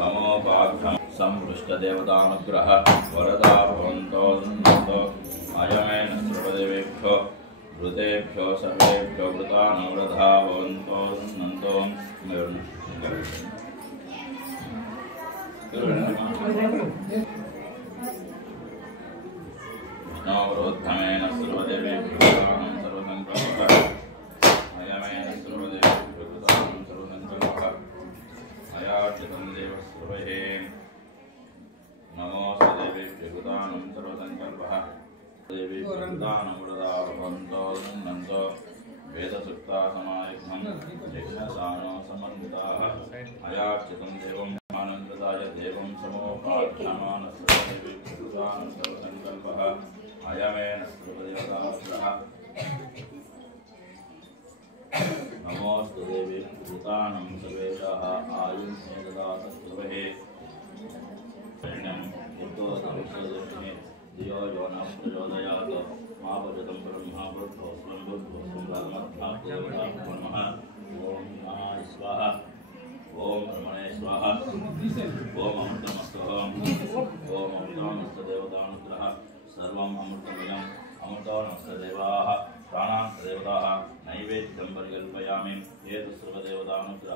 समोपाख्यं संपृष्टदेवतानुग्रह वरदा भवन्तो नन्दो अयमेन सर्वदेवेभ्यो वृतेभ्यो सर्वेभ्यो वृतानुवृधा भवन्तो नन्दो विष्णोवरोद्धमेन सर्वदेवेभ्यो सर्वसङ्कल्पः अयमेन सर्वदेवेभ्यो सर्वसङ्कल्पः अयाच्युतं देवस्वहे नमोऽस्तु देवेभ्यो सर्वसङ्कल्पः देवेभ्यो वृदा भवन्तो नन्दो वेदसुक्ता समायुक्तं यज्ञसानो समन्विताः अयाच्युतं देवम् आनन्ददाय देवं समोपाख्यामानस्सर्वदेवेभ्यो सर्वसङ्कल्पः अयमेन सर्वदेवतानुग्रहः नमोऽस्तु देवेभ्यो सर्वेषाः आयुष्ये ददातु सर्वे धियो यो न प्रचोदयात् मा भजतं ब्रह्मा बुद्धोऽस्मन् बुद्धोऽस्मन् नमः ॐ नमः स्वाहा ॐ ब्रह्मणे स्वाहा ॐ अमृतमस्तुः ॐ अमृतमस्तु देवतानुग्रहः सर्वम् अमृतमयम् अमृतो नमस्ते देवाः प्राणान् देवताः नैवेद्यं परिकल्पयामि एतत् सर्वदेवतानुग्रहः